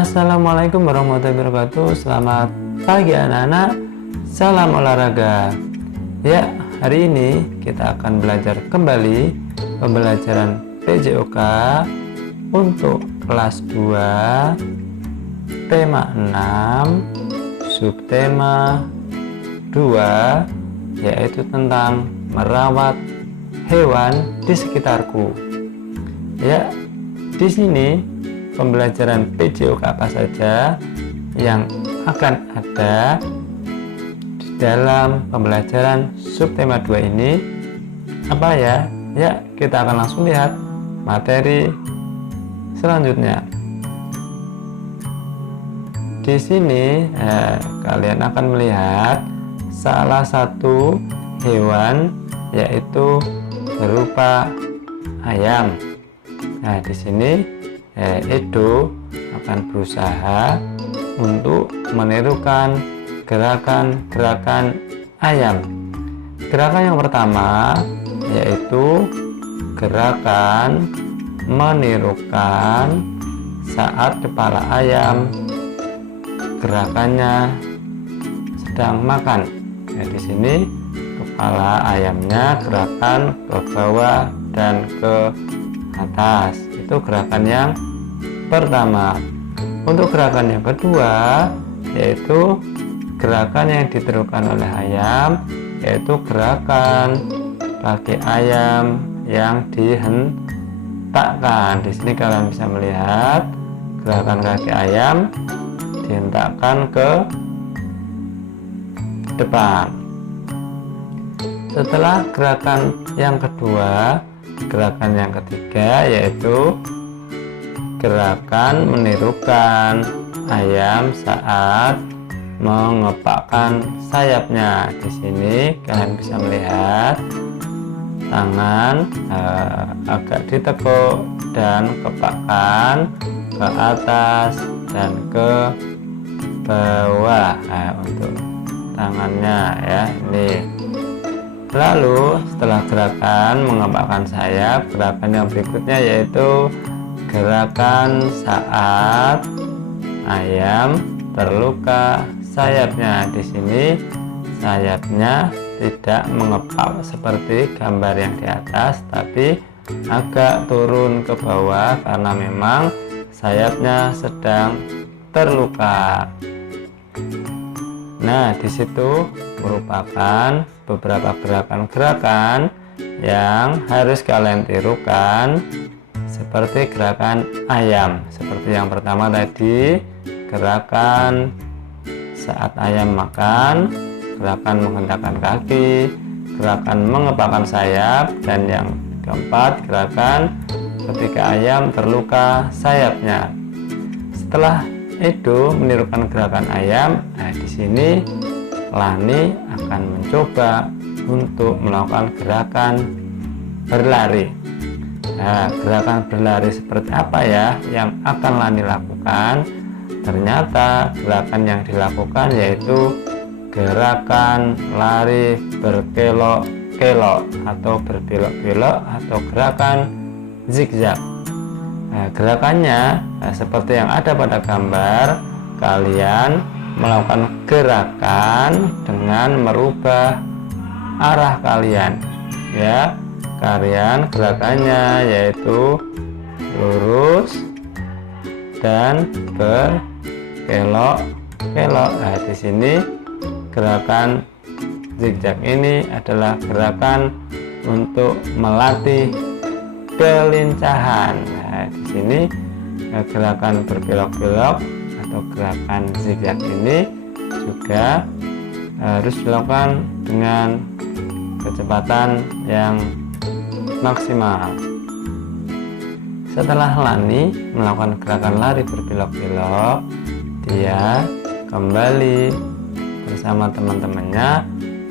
Assalamualaikum warahmatullahi wabarakatuh. Selamat pagi anak-anak. Salam olahraga. Ya, hari ini kita akan belajar kembali pembelajaran PJOK untuk kelas 2, tema 6, subtema 2, yaitu tentang merawat hewan di sekitarku. Ya, di sini pembelajaran PJOK apa saja yang akan ada di dalam pembelajaran subtema 2 ini apa ya? Ya, kita akan langsung lihat materi selanjutnya. Di sini kalian akan melihat salah satu hewan, yaitu berupa ayam. Nah, di sini Edo akan berusaha untuk menirukan gerakan-gerakan ayam. Gerakan yang pertama yaitu gerakan menirukan saat kepala ayam gerakannya sedang makan. Nah, di sini kepala ayamnya gerakan ke bawah dan ke atas. Itu gerakan yang pertama. Untuk gerakan yang kedua yaitu gerakan yang ditirukan oleh ayam, yaitu gerakan kaki ayam yang dihentakkan. Di sini kalian bisa melihat gerakan kaki ayam dihentakkan ke depan. Setelah gerakan yang kedua, gerakan yang ketiga yaitu gerakan menirukan ayam saat mengepakkan sayapnya. Di sini kalian bisa melihat tangan agak ditekuk dan kepakkan ke atas dan ke bawah. Untuk tangannya ya, ini. Lalu setelah gerakan mengepakkan sayap, gerakan yang berikutnya yaitu gerakan saat ayam terluka sayapnya. Di sini sayapnya tidak mengepak seperti gambar yang di atas, tapi agak turun ke bawah karena memang sayapnya sedang terluka. Nah, di situ merupakan beberapa gerakan-gerakan yang harus kalian tirukan seperti gerakan ayam. Seperti yang pertama tadi, gerakan saat ayam makan, gerakan menghentakkan kaki, gerakan mengepakkan sayap, dan yang keempat, gerakan ketika ayam terluka sayapnya. Setelah Edo menirukan gerakan ayam, nah di sini Lani akan mencoba untuk melakukan gerakan berlari. Nah, gerakan berlari seperti apa ya yang akan Lani lakukan? Ternyata gerakan yang dilakukan yaitu gerakan lari berkelok-kelok atau berbelok-belok atau gerakan zigzag. Nah, gerakannya seperti yang ada pada gambar. Kalian melakukan gerakan dengan merubah arah kalian ya. Kalian gerakannya yaitu lurus dan berkelok-kelok. Nah, di sini gerakan zigzag ini adalah gerakan untuk melatih kelincahan. Nah, di sini gerakan berbelok-belok atau gerakan zigzag ini juga harus dilakukan dengan kecepatan yang maksimal. Setelah Lani melakukan gerakan lari berbelok-belok, dia kembali bersama teman-temannya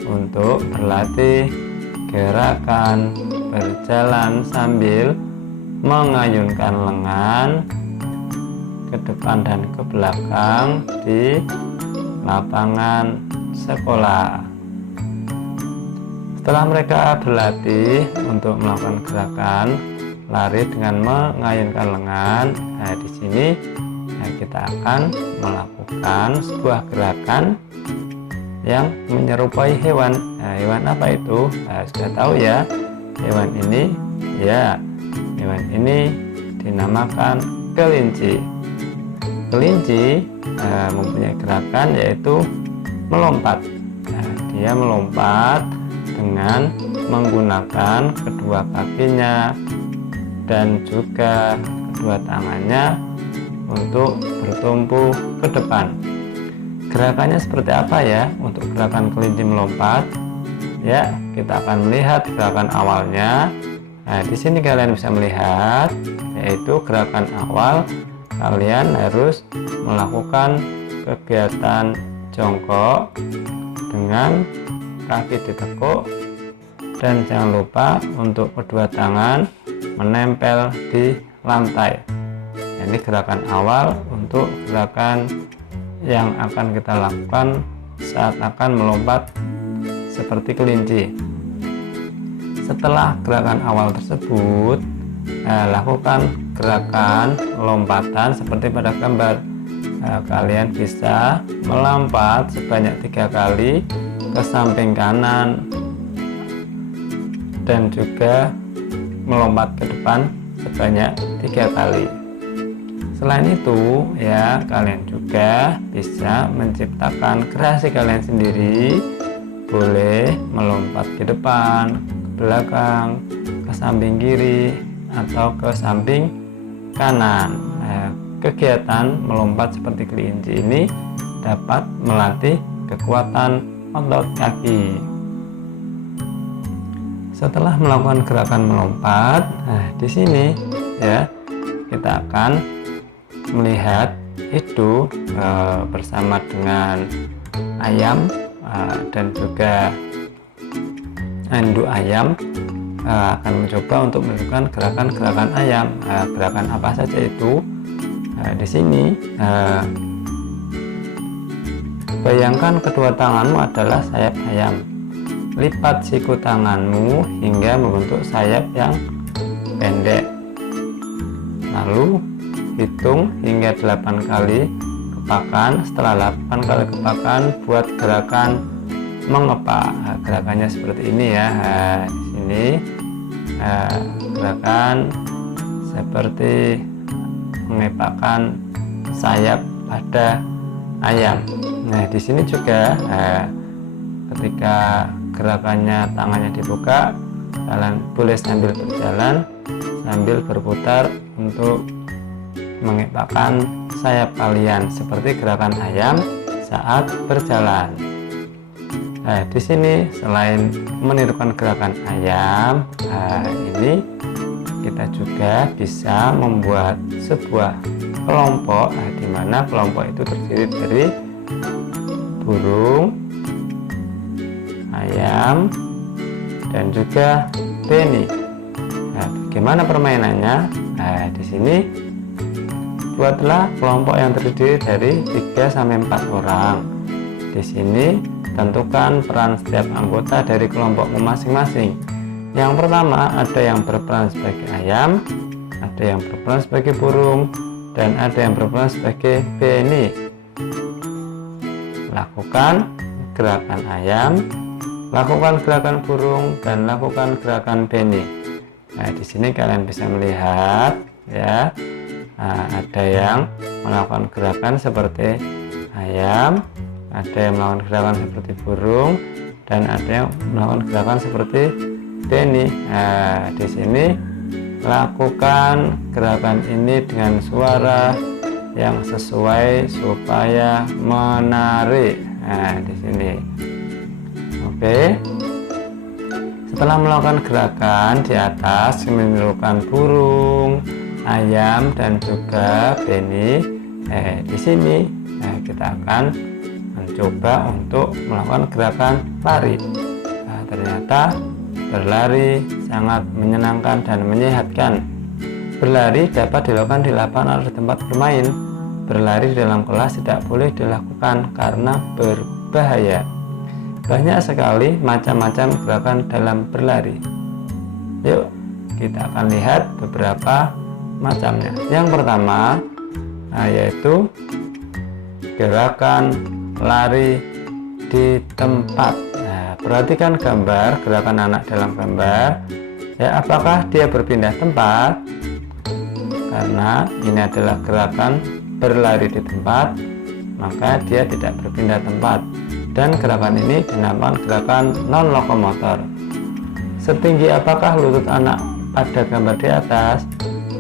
untuk berlatih gerakan berjalan sambil mengayunkan lengan ke depan dan ke belakang di lapangan sekolah. Setelah mereka berlatih untuk melakukan gerakan lari dengan mengayunkan lengan, nah di sini kita akan melakukan sebuah gerakan yang menyerupai hewan. Hewan apa itu? Sudah tahu ya, hewan ini dinamakan kelinci. Kelinci mempunyai gerakan yaitu melompat. Dia melompat dengan menggunakan kedua kakinya dan juga kedua tangannya untuk bertumpu ke depan. Gerakannya seperti apa ya untuk gerakan kelinci melompat? Ya, kita akan melihat gerakan awalnya. Di sini kalian bisa melihat, yaitu gerakan awal kalian harus melakukan kegiatan jongkok dengan kaki ditekuk, dan jangan lupa untuk kedua tangan menempel di lantai. Ini gerakan awal untuk gerakan yang akan kita lakukan saat akan melompat seperti kelinci. Setelah gerakan awal tersebut, lakukan gerakan lompatan seperti pada gambar. Kalian bisa melompat sebanyak 3 kali ke samping kanan dan juga melompat ke depan sebanyak 3 kali. Selain itu ya, kalian juga bisa menciptakan kreasi kalian sendiri. Boleh melompat ke depan, ke belakang, ke samping kiri, atau ke samping kanan. Kegiatan melompat seperti kelinci ini dapat melatih kekuatan otot kaki. Setelah melakukan gerakan melompat, di sini ya kita akan melihat itu bersama dengan ayam dan juga induk ayam akan mencoba untuk melakukan gerakan-gerakan ayam. Gerakan apa saja itu? Di sini bayangkan kedua tanganmu adalah sayap ayam. Lipat siku tanganmu hingga membentuk sayap yang pendek. Lalu hitung hingga 8 kali kepakan. Setelah 8 kali kepakan, buat gerakan mengepak. Gerakannya seperti ini ya. Di sini gerakan seperti mengepakkan sayap pada ayam. Di sini juga ketika gerakannya tangannya dibuka, kalian boleh sambil berjalan sambil berputar untuk mengepakkan sayap kalian seperti gerakan ayam saat berjalan. Di sini selain menirukan gerakan ayam, ini kita juga bisa membuat sebuah kelompok, di mana kelompok itu terdiri dari burung, ayam, dan juga penny. Bagaimana permainannya? Di sini buatlah kelompok yang terdiri dari 3-4 orang. Di sini tentukan peran setiap anggota dari kelompokmu masing-masing. Yang pertama, ada yang berperan sebagai ayam, ada yang berperan sebagai burung, dan ada yang berperan sebagai penny. Lakukan gerakan ayam, lakukan gerakan burung, dan lakukan gerakan penny. Di sini kalian bisa melihat ya, ada yang melakukan gerakan seperti ayam, ada yang melakukan gerakan seperti burung, dan ada yang melakukan gerakan seperti penny. Di sini lakukan gerakan ini dengan suara yang sesuai supaya menarik. Di sini. Oke. Setelah melakukan gerakan di atas menirukan burung, ayam, dan juga penny, di sini kita akan mencoba untuk melakukan gerakan lari. Ternyata berlari sangat menyenangkan dan menyehatkan. Berlari dapat dilakukan di lapangan atau tempat bermain. Berlari di dalam kelas tidak boleh dilakukan karena berbahaya. Banyak sekali macam-macam gerakan dalam berlari. Yuk kita akan lihat beberapa macamnya. Yang pertama, yaitu gerakan lari di tempat. Perhatikan gambar gerakan anak dalam gambar. Ya, apakah dia berpindah tempat? Karena ini adalah gerakan berlari di tempat, maka dia tidak berpindah tempat. Dan gerakan ini dinamakan gerakan non lokomotor. Setinggi apakah lutut anak pada gambar di atas?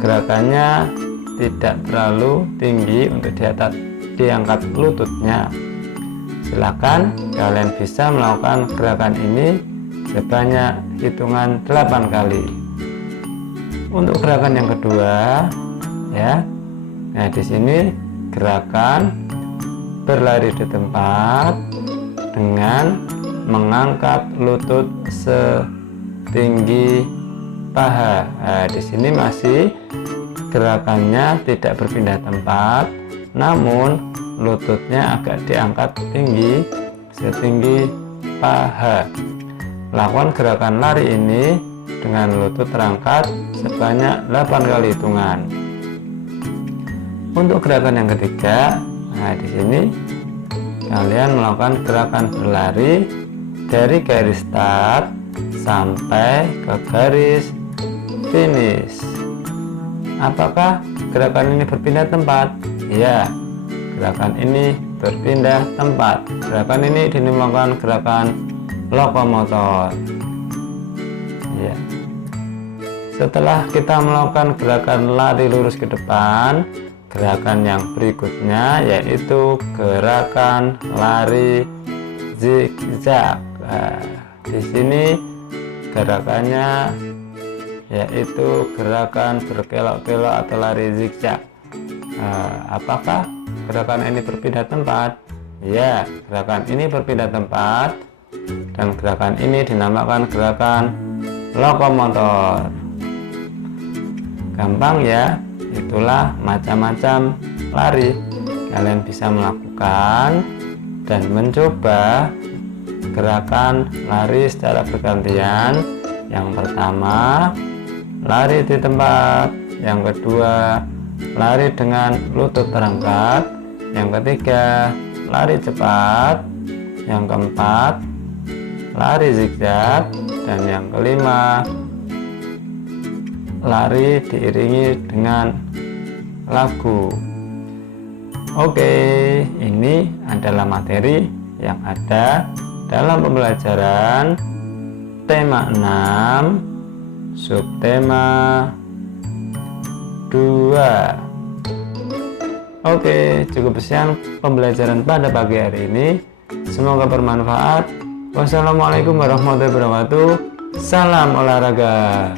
Gerakannya tidak terlalu tinggi untuk diangkat lututnya. Silakan kalian bisa melakukan gerakan ini sebanyak hitungan 8 kali. Untuk gerakan yang kedua, ya. Nah, di sini gerakan berlari di tempat dengan mengangkat lutut setinggi paha. Nah, di sini masih gerakannya tidak berpindah tempat, namun lututnya agak diangkat tinggi setinggi paha. Lakukan gerakan lari ini dengan lutut terangkat sebanyak 8 kali hitungan. Untuk gerakan yang ketiga, nah di sini kalian melakukan gerakan berlari dari garis start sampai ke garis finish. Apakah gerakan ini berpindah tempat? Ya, gerakan ini berpindah tempat. Gerakan ini dinamakan gerakan lokomotor. Ya. Setelah kita melakukan gerakan lari lurus ke depan, gerakan yang berikutnya yaitu gerakan lari zigzag. Nah, di sini gerakannya yaitu gerakan berkelok-kelok atau lari zigzag. Apakah gerakan ini berpindah tempat? Ya, gerakan ini berpindah tempat, dan gerakan ini dinamakan gerakan lokomotor. Gampang ya, itulah macam-macam lari. Kalian bisa melakukan dan mencoba gerakan lari secara bergantian. Yang pertama, lari di tempat. Yang kedua, lari dengan lutut terangkat. Yang ketiga, lari cepat. Yang keempat, lari zigzag. Dan yang kelima, lari diiringi dengan lagu. Oke, ini adalah materi yang ada dalam pembelajaran tema 6 subtema 2. Oke, cukup sekian pembelajaran pada pagi hari ini. Semoga bermanfaat. Wassalamualaikum warahmatullahi wabarakatuh. Salam olahraga.